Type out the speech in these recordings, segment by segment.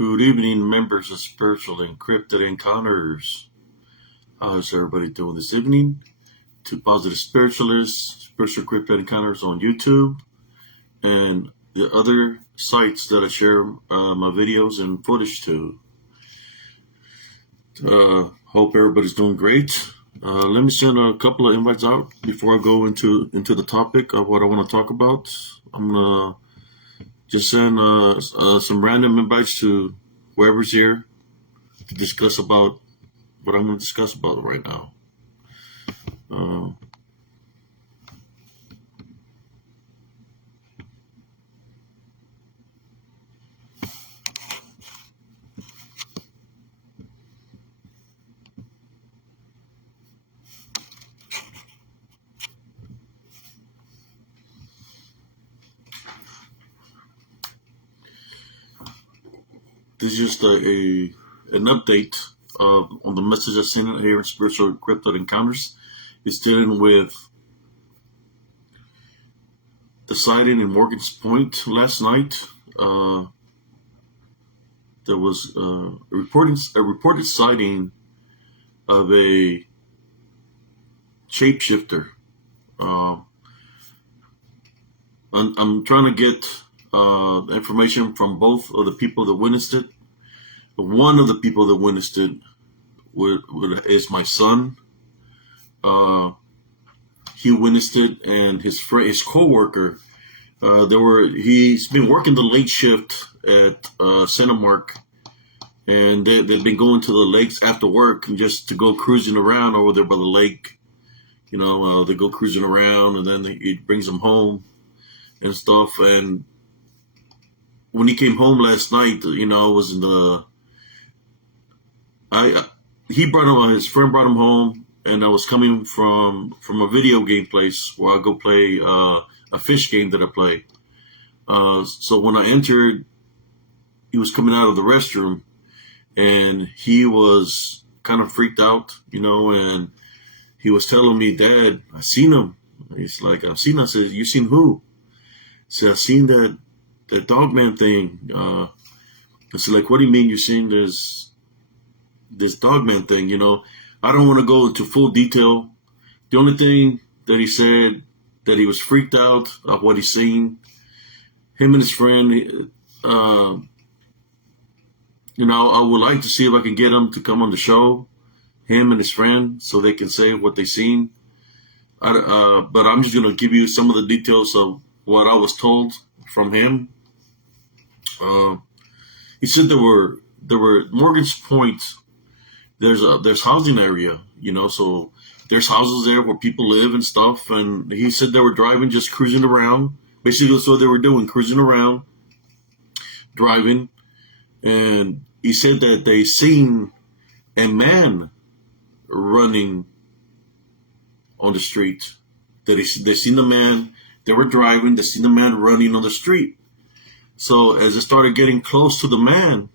Good evening, members of Spiritual Encrypted Encounters. How is everybody doing this evening? To Positive Spiritualists, Spiritual Encrypted Encounters on YouTube, and the other sites that I share my videos and footage to. Hope everybody's doing great. Let me send a couple of invites out before I go into the topic of what I want to talk about. I'm gonna just send some random invites to whoever's here to discuss about what I'm going to discuss about right now. This is just an update on the message I sent here in Spiritual Encrypted Encounters. It's dealing with the sighting in Morgan's Point last night. There was a reported sighting of a shapeshifter. I'm trying to get information from both of the people that witnessed it. One of the people that witnessed it is my son. He witnessed it, and his co-worker. He's been working the late shift at Cinemark, and they've been going to the lakes after work and just to go cruising around over there by the lake. They go cruising around, and then he brings them home and stuff. And when he came home last night, I was in the. His friend brought him home, and I was coming from a video game place where I go play a fish game that I play. So when I entered, he was coming out of the restroom, and he was kind of freaked out, and he was telling me, "Dad, I seen him." He's like, "I've seen him." I said, "You seen who?" He said, "I seen that Dogman thing." I said, "Like, what do you mean you seen this Dogman thing?" I don't want to go into full detail. The only thing that he said, that he was freaked out of what he's seen. Him and his friend, I would like to see if I can get him to come on the show, him and his friend, so they can say what they seen. But I'm just going to give you some of the details of what I was told from him. He said there were Morgan's Point. There's housing area, so there's houses there where people live and stuff. And he said they were driving, just cruising around. Basically, that's what they were doing, cruising around, driving. And he said that they seen a man running on the street. That they seen the man. They were driving. They seen the man running on the street. So as they started getting close to the man,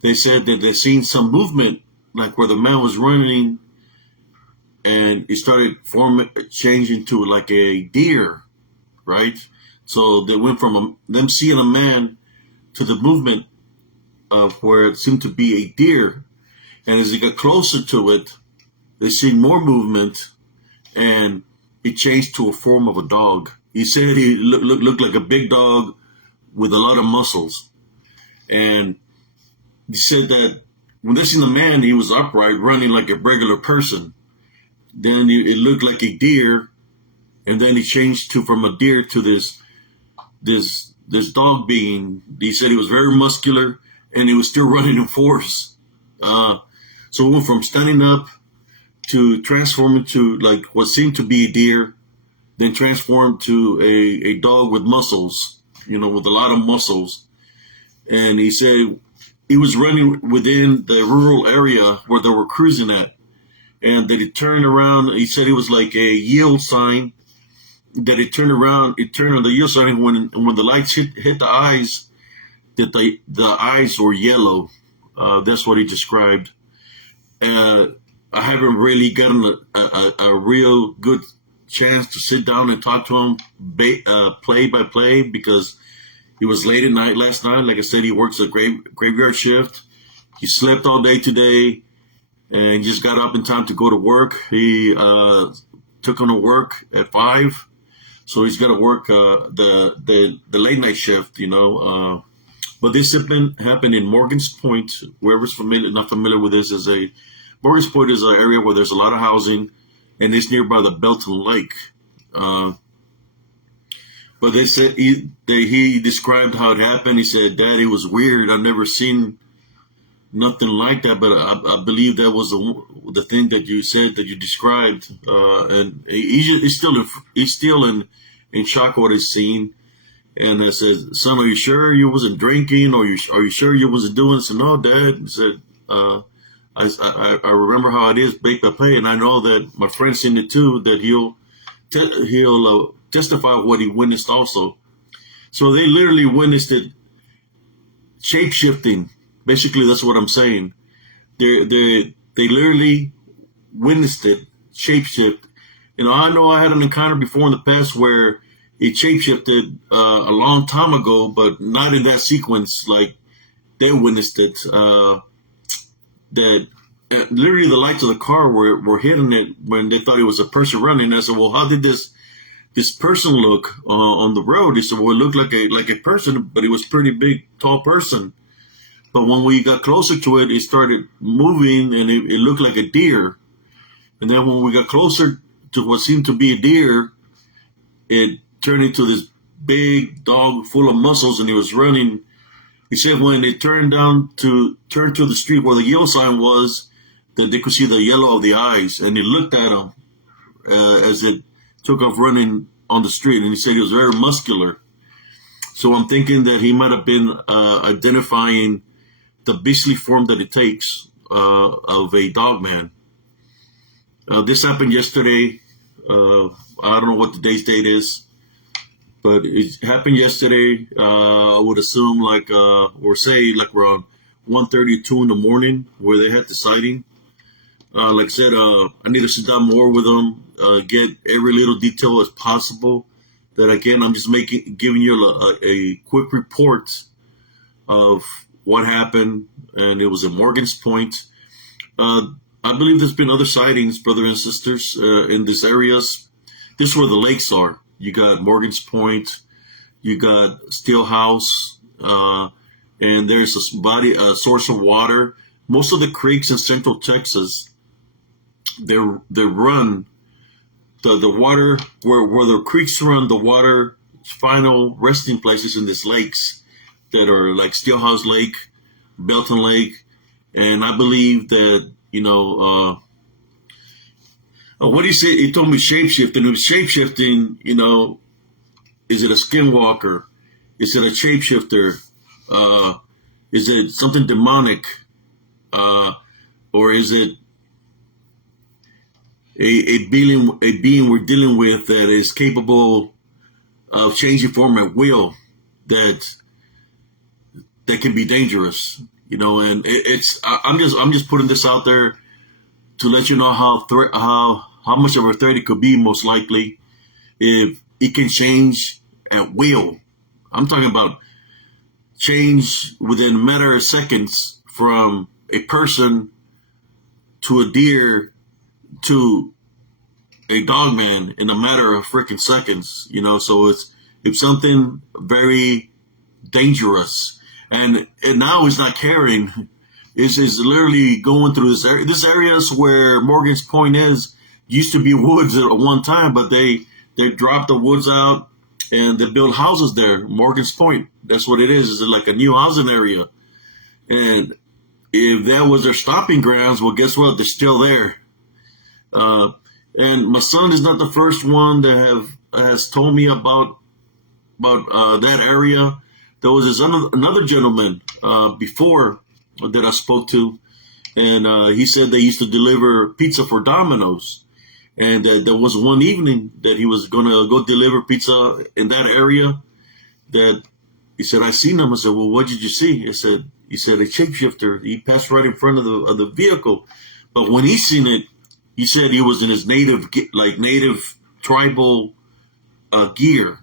they said that they seen some movement, like where the man was running, and it started changing to like a deer, right? So they went from them seeing a man to the movement of where it seemed to be a deer. And as they got closer to it, they seen more movement, and it changed to a form of a dog. He said he looked like a big dog with a lot of muscles. And he said that when they seen the man, he was upright, running like a regular person. Then it looked like a deer, and then he changed from a deer to this dog being. He said he was very muscular, and he was still running in force. So we went from standing up to transforming to like what seemed to be a deer, then transformed to a dog with muscles, with a lot of muscles. And he said he was running within the rural area where they were cruising at. And that he turned around. He said it was like a yield sign. That it turned around. It turned on the yield sign, and when the lights hit the eyes, that the eyes were yellow. That's what he described. I haven't really gotten a real good chance to sit down and talk to him play by play, because He was late at night last night. Like I said, he works a graveyard shift. He slept all day today and just got up in time to go to work. He took on to work at 5, so he's got to work the late night shift. But this happened in Morgan's Point. Whoever's not familiar with this, Morgan's Point is an area where there's a lot of housing, and it's nearby the Belton Lake. But they said he described how it happened. He said, "Dad, it was weird. I've never seen nothing like that." But I believe that was the thing that you said, that you described. And he's still in shock what he's seen. And I said, "Son, are you sure you wasn't drinking? Or are you sure you wasn't doing this?" And no, Dad. He said, I remember how it is, bake by play, and I know that my friend's seen it too. That he'll testify what he witnessed also. So they literally witnessed it shape shifting. Basically, that's what I'm saying. They literally witnessed it shape shift. I know I had an encounter before in the past where it shape shifted a long time ago, but not in that sequence. Like they witnessed it. That literally the lights of the car were hitting it when they thought it was a person running. I said, "Well, how did this person look on the road?" He said, "Well, it looked like a person, but it was a pretty big, tall person. But when we got closer to it, it started moving, and it looked like a deer. And then when we got closer to what seemed to be a deer, it turned into this big dog full of muscles, and he was running." He said when they turned to the street where the yellow sign was, that they could see the yellow of the eyes, and he looked at him as it took off running on the street, and he said he was very muscular. So I'm thinking that he might have been identifying the beastly form that it takes of a dog man. This happened yesterday. I don't know what today's date is, but it happened yesterday. I would assume or say around 1:30, 2 in the morning, where they had the sighting. Like I said, I need to sit down more with them, get every little detail as possible. That again, I'm just giving you a quick report of what happened, and it was at Morgan's Point. I believe there's been other sightings, brothers and sisters, in these areas. This is where the lakes are. You got Morgan's Point, you got Steelhouse, and there's a source of water. Most of the creeks in Central Texas, they run the water where the creeks run. The water final resting places in these lakes that are like Steelhouse Lake, Belton Lake, and I believe that what he said, he told me shapeshifting. It was shapeshifting, is it a skinwalker? Is it a shapeshifter? Is it something demonic? Or is it a being we're dealing with that is capable of changing form at will, that can be dangerous, and I'm just putting this out there to let you know how much of a threat it could be, most likely, if it can change at will. I'm talking about change within a matter of seconds from a person to a deer to a dog man in a matter of freaking seconds, so it's something very dangerous. And now it's not caring. It's literally going through this area. This area is where Morgan's Point used to be woods at one time, but they dropped the woods out and they built houses there. Morgan's Point, that's what it is. It's like a new housing area. And if that was their stopping grounds, well, guess what? They're still there. And my son is not the first one that has told me about that area. There was another gentleman before that I spoke to, and he said they used to deliver pizza for Domino's. And there was one evening that he was going to go deliver pizza in that area, that he said, "I seen him." I said, "Well, what did you see?" He said a shapeshifter. He passed right in front of the vehicle. But when he seen it, he said he was in his native tribal gear.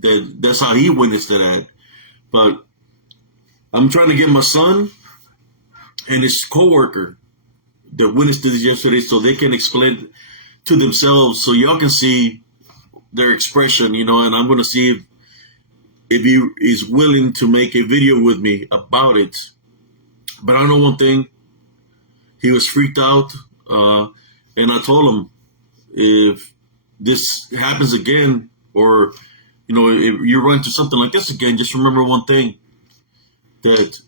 that's how he witnessed it at. But I'm trying to get my son and his coworker that witnessed this yesterday so they can explain to themselves, so y'all can see their expression, and I'm going to see if he is willing to make a video with me about it. But I know one thing, he was freaked out, and I told him, if this happens again, or if you run into something like this again, just remember one thing, that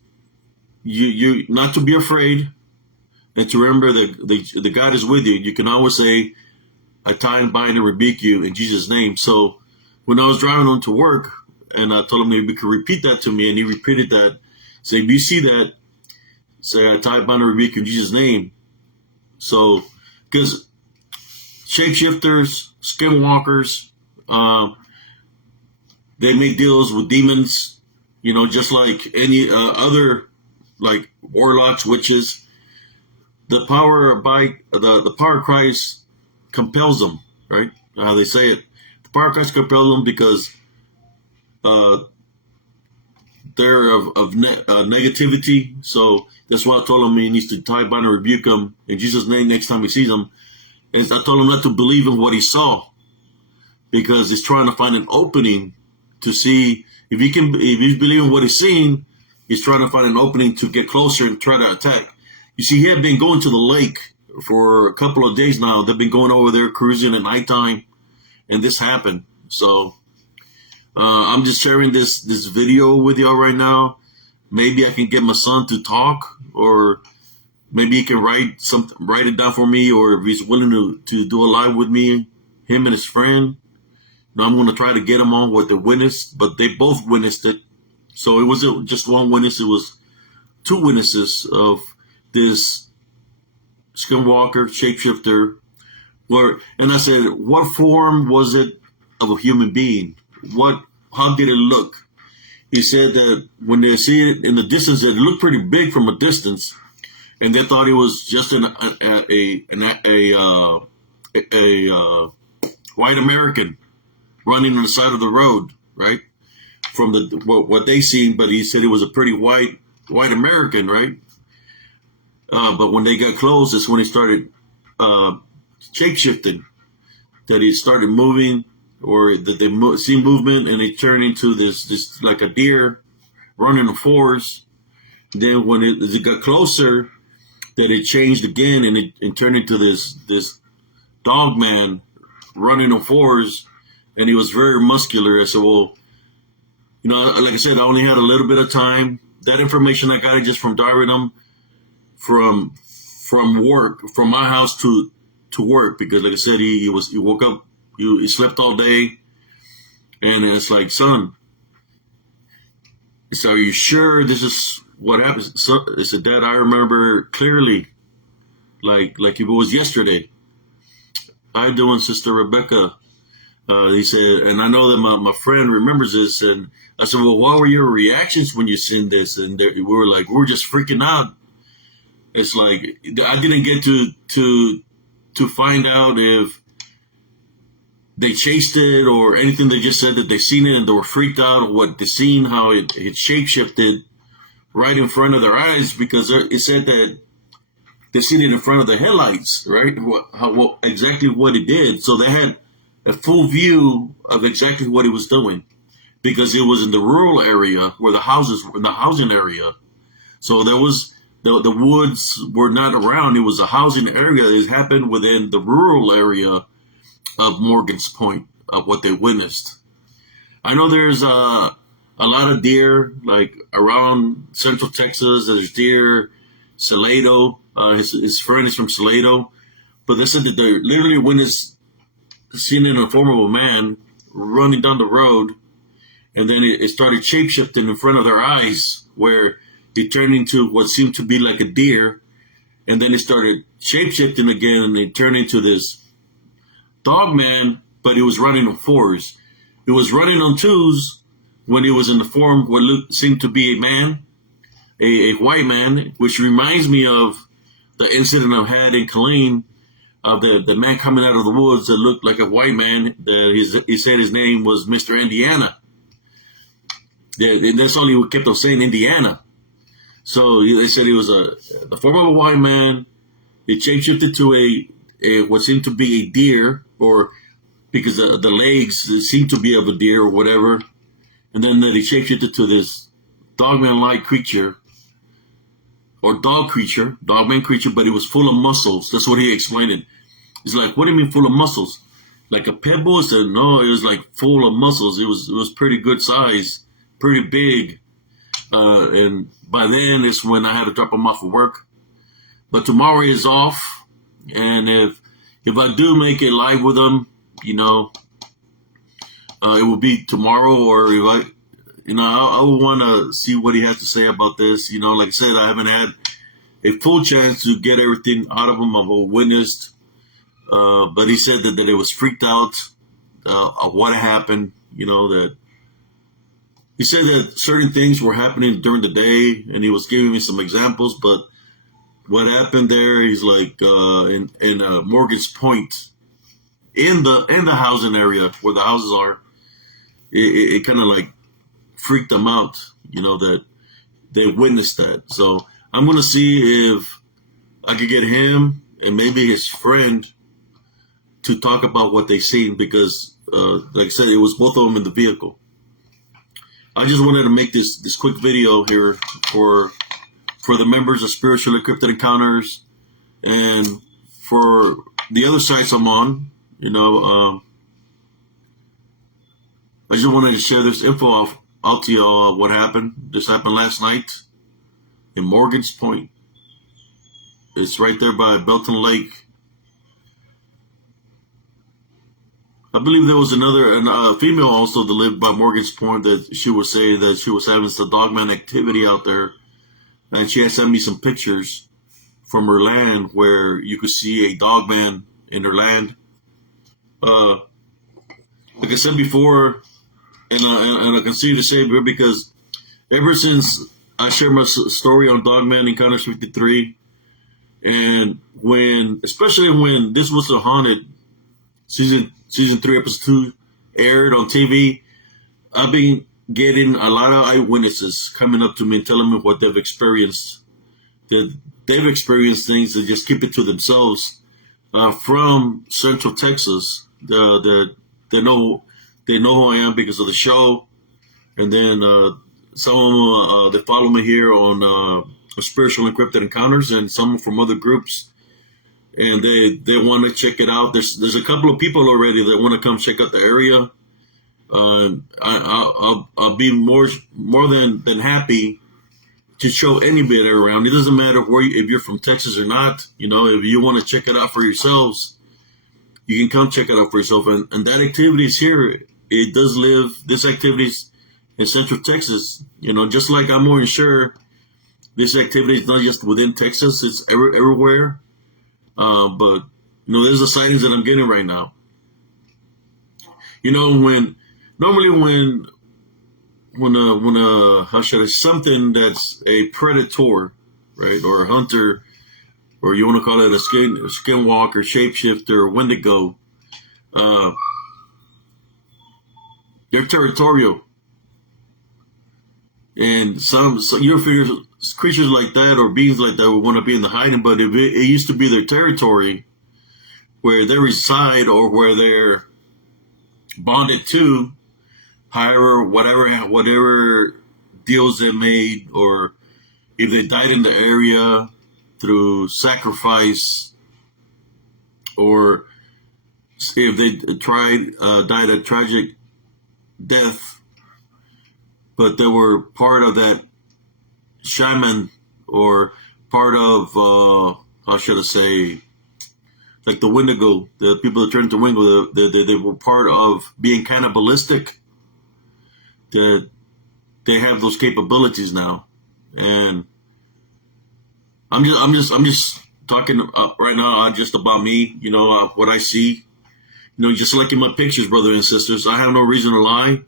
you not to be afraid, and to remember that the God is with you. You can always say, I tie and bind and rebuke you in Jesus' name. So when I was driving on to work, and I told him maybe he could repeat that to me, and he repeated that. Say, if you see that, say, I tie, bind, and rebuke you in Jesus' name. So, because shapeshifters, skinwalkers, they make deals with demons, just like any other, like warlocks, witches. The power the power of Christ compels them, right? How they say it. The power of Christ compels them because they're of negativity. So that's why I told him he needs to tie, bind, and rebuke them in Jesus' name next time he sees them. And I told him not to believe in what he saw, because he's trying to find an opening to see if he's believing what he's seeing. He's trying to find an opening to get closer and try to attack. You see, he had been going to the lake for a couple of days now. They've been going over there cruising at nighttime, and this happened. So I'm just sharing this video with y'all right now. Maybe I can get my son to talk, or maybe he can write it down for me, or if he's willing to do a live with me, him and his friend. Now I'm going to try to get him on with the witness, but they both witnessed it. So it wasn't just one witness, it was two witnesses of this skinwalker, shapeshifter. And I said, what form was it of a human being? How did it look? He said that when they see it in the distance, it looked pretty big from a distance, and they thought it was just a white American running on the side of the road, right? From what they seen, but he said it was a pretty white American, right? But when they got close, that's when he started shape-shifting, that he started moving, or that they see movement, and it turned into this like a deer running on fours. Then when it got closer, that it changed again, and it turned into this dog man running on fours, and he was very muscular. I said, well, like I said, I only had a little bit of time. That information I got it just from driving them from work, from my house to work, because like I said, he woke up, he slept all day, and it's like, son, so are you sure this is what happened? So I said, Dad, I remember clearly, like if it was yesterday. How you doing, Sister Rebecca? He said, and I know that my friend remembers this, and I said, well, what were your reactions when you seen this? And we were just freaking out. It's like, I didn't get to find out if they chased it or anything. They just said that they seen it and they were freaked out at what they seen, how it shapeshifted right in front of their eyes, because it said that they seen it in front of their headlights, right? Exactly what it did. So they had a full view of exactly what it was doing, because it was in the rural area where the houses were, in the housing area. So there was the woods were not around. It was a housing area that happened within the rural area of Morgan's Point, of what they witnessed. I know there's a lot of deer, like around Central Texas. There's deer, Salado. His friend is from Salado, but they said that they literally witnessed seen it in the form of a man running down the road, and then it started shape-shifting in front of their eyes, where it turned into what seemed to be like a deer, and then it started shape-shifting again, and it turned into this dog man, but it was running on fours. It was running on twos when it was in the form what seemed to be a man, a white man, which reminds me of the incident I had in Killeen, of the man coming out of the woods that looked like a white man. He said his name was Mr. Indiana. And that's all he kept on saying, Indiana. So they said he was the form of a white man. He shapeshifted to a what seemed to be a deer, or because the legs seemed to be of a deer or whatever. And then he shapeshifted to this dogman-like creature, or dogman creature, but it was full of muscles. That's what he explained it. He's like, what do you mean full of muscles? Like a pit bull? I said, no, it was like full of muscles. It was pretty good size, pretty big. And by then it's when I had to drop him off of work. But tomorrow is off, and if I do make it live with him, it will be tomorrow, or if I would want to see what he has to say about this. Like I said, I haven't had a full chance to get everything out of him. I've witnessed, but he said that it was freaked out of what happened. That he said that certain things were happening during the day, and he was giving me some examples. But what happened there, he's like in Morgan's Point, in the housing area where the houses are, it kind of like freaked them out, that they witnessed that. So I'm going to see if I could get him and maybe his friend to talk about what they seen, because like I said, it was both of them in the vehicle. I just wanted to make this quick video here for the members of Spiritual Encrypted Encounters, and for the other sites I'm on. I just wanted to share this info out to y'all. What happened? This happened last night in Morgan's Point. It's right there by Belton Lake. I believe there was a female also that lived by Morgan's Point, that she was saying that she was having some dogman activity out there. And she had sent me some pictures from her land where you could see a dogman in her land. Like I said before, and I continue to say it, because ever since I shared my story on Dogman Encounters 53, and especially when This Was So Haunted season 3 episode 2 aired on TV, I've been getting a lot of eyewitnesses coming up to me and telling me what they've experienced. That they've experienced things that just keep it to themselves, from Central Texas. They know who I am because of the show, and then some of them they follow me here on Spiritual Encrypted Encounters, and some from other groups, and they want to check it out. There's a couple of people already that want to come check out the area. I'll be more than happy to show anybody around. It doesn't matter if you're from Texas or not. If you want to check it out for yourselves, you can come check it out for yourself. And that activity is here. It does live. This activity is in Central Texas. Just like I'm more sure this activity is not just within Texas. It's everywhere. But there's the sightings that I'm getting right now. When how should I, something that's a predator, right, or a hunter, or you want to call it a skinwalker, shapeshifter, or wendigo, they're territorial, and so you figure creatures like that or beings like that would want to be in the hiding, but if it used to be their territory, where they reside or where they're bonded to, however, whatever deals they made, or if they died in the area through sacrifice, or if they died a tragic death, but they were part of that shaman, or part of how should I say, like the Wendigo, the people that turned to Wendigo, they were part of being cannibalistic. That they have those capabilities now, and I'm just talking right now just about me. What I see. Just like in my pictures, brothers and sisters, I have no reason to lie.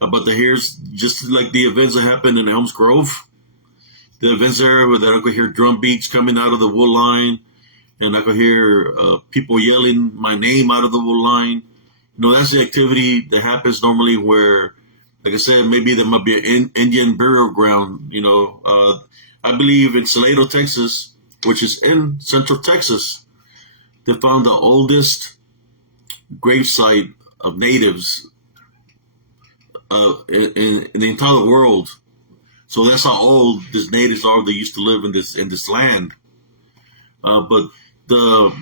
About here's just like the events that happened in Elms Grove, the events there where I could hear drum beats coming out of the wood line, and I could hear people yelling my name out of the wood line. That's the activity that happens normally where Like I said, maybe there might be an Indian burial ground. I believe in Salado, Texas, which is in Central Texas, they found the oldest gravesite of natives in the entire world. So that's how old these natives are. They used to live in this land. But the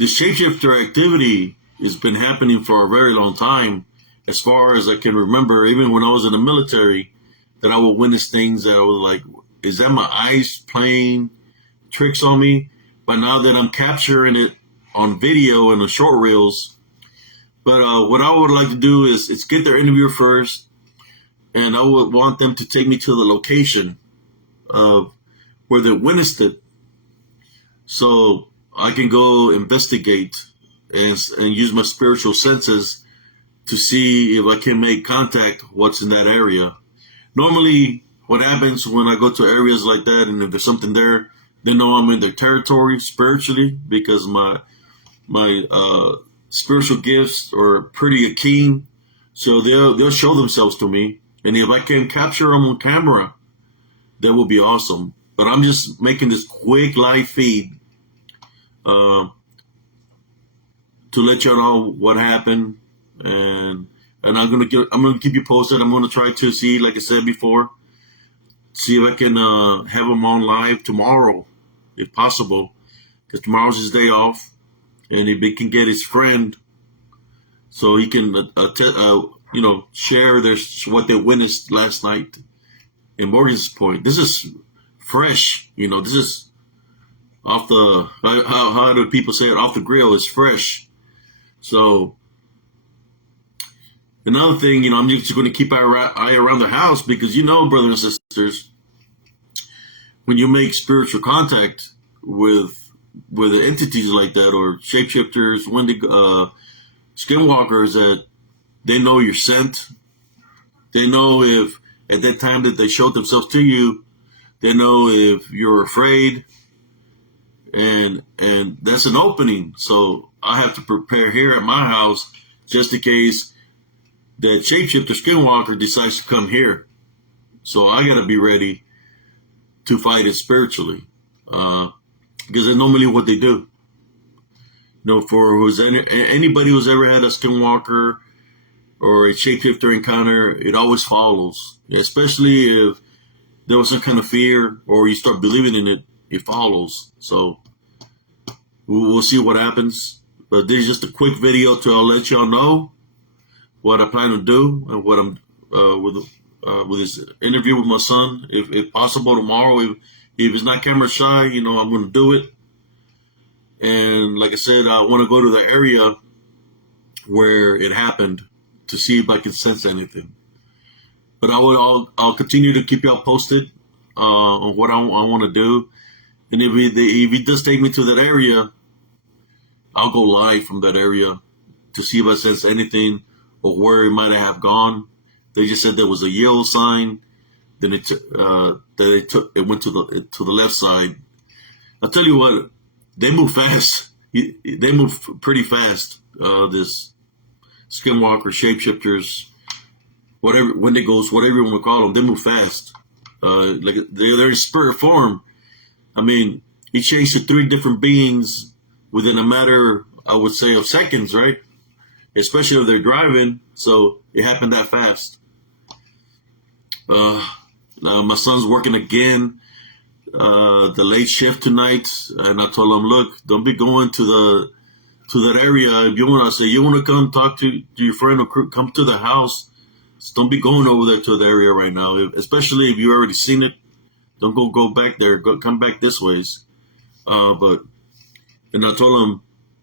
shapeshifter activity has been happening for a very long time, as far as I can remember. Even when I was in the military, that I would witness things that I was like, "Is that my eyes playing tricks on me?" But now that I'm capturing it on video and the short reels. But what I would like to do is get their interview first, and I would want them to take me to the location of where they witnessed it, so I can go investigate and use my spiritual senses to see if I can make contact what's in that area. Normally, what happens when I go to areas like that, and if there's something there, they know I'm in their territory spiritually, because my spiritual gifts are pretty keen. So they'll show themselves to me, and if I can capture them on camera, that would be awesome. But I'm just making this quick live feed to let y'all know what happened, and I'm gonna keep you posted. I'm gonna try to see, like I said before, see if I can have him on live tomorrow, if possible, because tomorrow's his day off, and if he can get his friend, so he can share what they witnessed last night in Morgan's Point. This is fresh, this is off the, how do people say it, off the grill. Is fresh. So another thing, I'm just going to keep an eye around the house, because brothers and sisters, when you make spiritual contact with entities like that, or shapeshifters, skinwalkers, that they know you're sent. They know if at that time that they showed themselves to you, they know if you're afraid, and that's an opening. So I have to prepare here at my house, just in case that shapeshifter skinwalker decides to come here. So I got to be ready to fight it spiritually, because that's normally what they do. For anybody who's ever had a skinwalker or a shapeshifter encounter, it always follows. Especially if there was some kind of fear, or you start believing in it, it follows. So we'll see what happens. But there's just a quick video to let y'all know what I plan to do, and what I'm with this interview with my son. If possible tomorrow, if it's not camera shy, I'm going to do it. And like I said, I want to go to the area where it happened to see if I can sense anything. But I'll continue to keep y'all posted on what I want to do. And if he does take me to that area, I'll go live from that area to see if I sense anything, or where it might have gone. They just said there was a yellow sign. Then it went to the left side. I'll tell you what, they move fast. They move pretty fast. This skinwalker, shapeshifters, whatever, Wendigos, whatever you want to call them, they move fast. Like they're in spirit form. I mean, he changed to 3 different beings within a matter, I would say, of seconds, right? Especially if they're driving. So it happened that fast. My son's working again, the late shift tonight, and I told him, look, don't be going to that area. If you want to come talk to your friend, or come to the house, just don't be going over there to the area right now. Especially if you already seen it, don't go back there. Come back this ways. And I told him,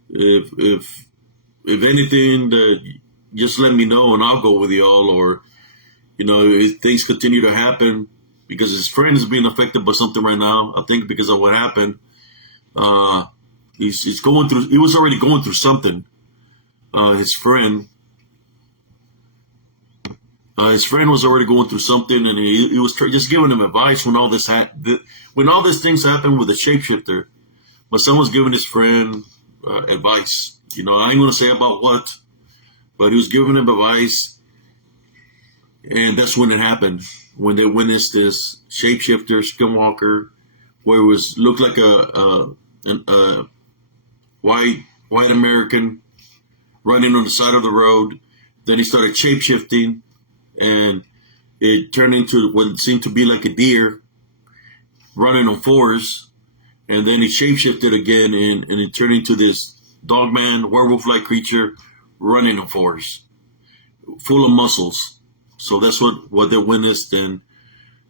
if anything, that just let me know, and I'll go with y'all. Or if things continue to happen, because his friend is being affected by something right now. I think because of what happened. He's going through. He was already going through something. His friend was already going through something, and he was just giving him advice when all this when all these things happened with the shapeshifter. My son was giving his friend advice. I ain't gonna say about what, but he was giving him advice. And that's when it happened, when they witnessed this shapeshifter skinwalker, where it was looked like a white American running on the side of the road. Then he started shapeshifting, and it turned into what seemed to be like a deer running on fours. And then he shapeshifted again, and it turned into this dogman, werewolf-like creature running on fours, full of muscles. So that's what they witnessed. And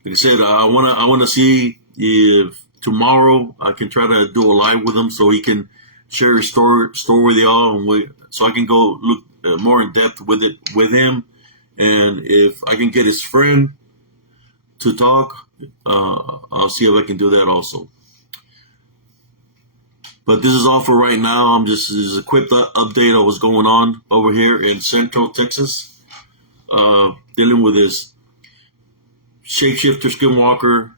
like I said, I wanna see if tomorrow I can try to do a live with him, so he can share his story with y'all, and so I can go look more in depth with it with him. And if I can get his friend to talk, I'll see if I can do that also. But this is all for right now. This is a quick update of what's going on over here in Central Texas, dealing with this shapeshifter skinwalker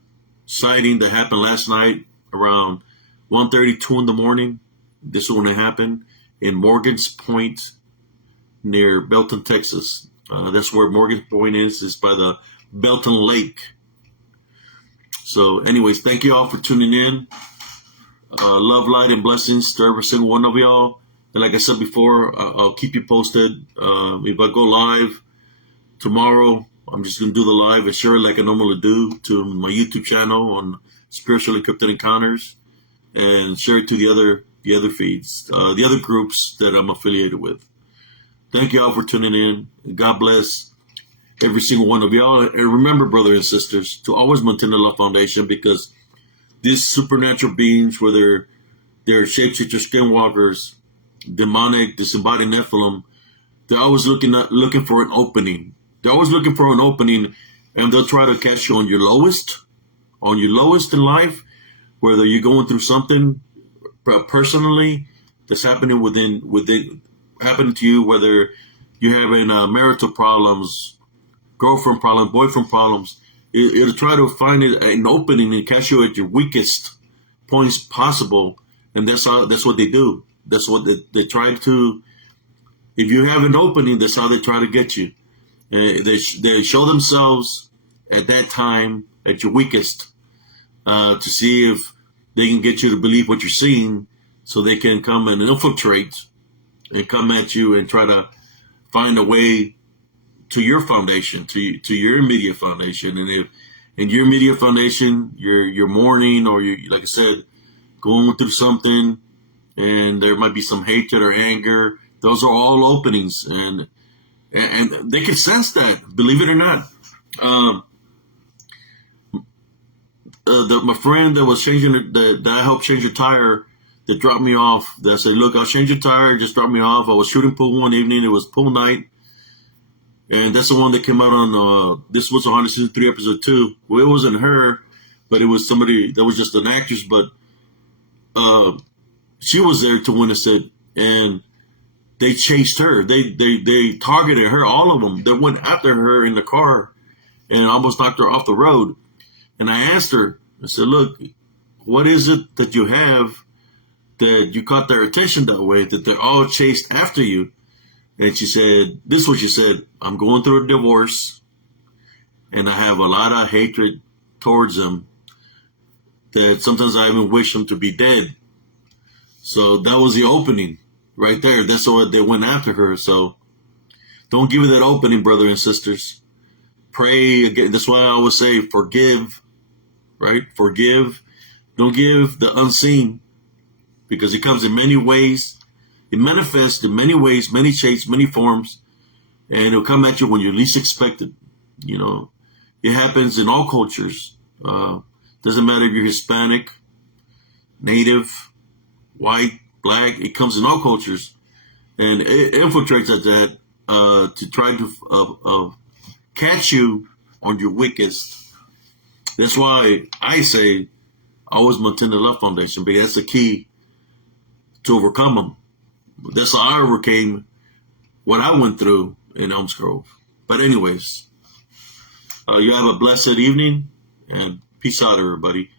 sighting that happened last night around 1:32 in the morning. This is when it happened in Morgan's Point near Belton, Texas. That's where Morgan's Point is. It's by the Belton Lake. So anyways, thank you all for tuning in. Love, light, and blessings to every single one of y'all. And like I said before, I'll keep you posted. If I go live tomorrow, I'm just going to do the live and share it like I normally do to my YouTube channel on Spiritual Encrypted Encounters, and share it to the other feeds, the other groups that I'm affiliated with. Thank you all for tuning in. God bless every single one of y'all. And remember, brothers and sisters, to always maintain the Love Foundation, because these supernatural beings, whether they're shapeshifter skinwalkers, demonic, disembodied Nephilim, they're always looking for an opening. They're always looking for an opening, and they'll try to catch you on your lowest in life, whether you're going through something personally that's happening happening to you, whether you're having marital problems, girlfriend problems, boyfriend problems. It'll try to find an opening and catch you at your weakest points possible, and that's what they do. That's what they try to. If you have an opening, that's how they try to get you. They show themselves at that time at your weakest, to see if they can get you to believe what you're seeing, so they can come and infiltrate and come at you and try to find a way to your foundation, to your immediate foundation. And if in your immediate foundation you're mourning, or you, like I said, going through something, and there might be some hatred or anger, those are all openings, and they can sense that, believe it or not. My friend that was changing that I helped change a tire, that dropped me off, that said, look, I'll change your tire, just drop me off. I was shooting pool one evening. It was pool night. And that's the one that came out on, this was 100 Season 3, Episode 2. Well, it wasn't her, but it was somebody that was just an actress, but she was there to witness it, and they chased her. They targeted her, all of them. They went after her in the car and almost knocked her off the road. And I asked her, I said, look, what is it that you have that you caught their attention that way, that they're all chased after you? And she said, this is what she said: I'm going through a divorce, and I have a lot of hatred towards them, that sometimes I even wish them to be dead. So that was the opening right there. That's why they went after her. So don't give it that opening, brothers and sisters. Pray again. That's why I always say forgive, right? Forgive. Don't give the unseen, because it comes in many ways. It manifests in many ways, many shapes, many forms, and it'll come at you when you least expect it. You know, it happens in all cultures. Doesn't matter if you're Hispanic, Native, white, black. It comes in all cultures, and it infiltrates at that to try to catch you on your weakest. That's why I say always maintain the Love Foundation, because that's the key to overcome them. That's how I overcame what I went through in Elms Grove. But anyways, you have a blessed evening, and peace out, everybody.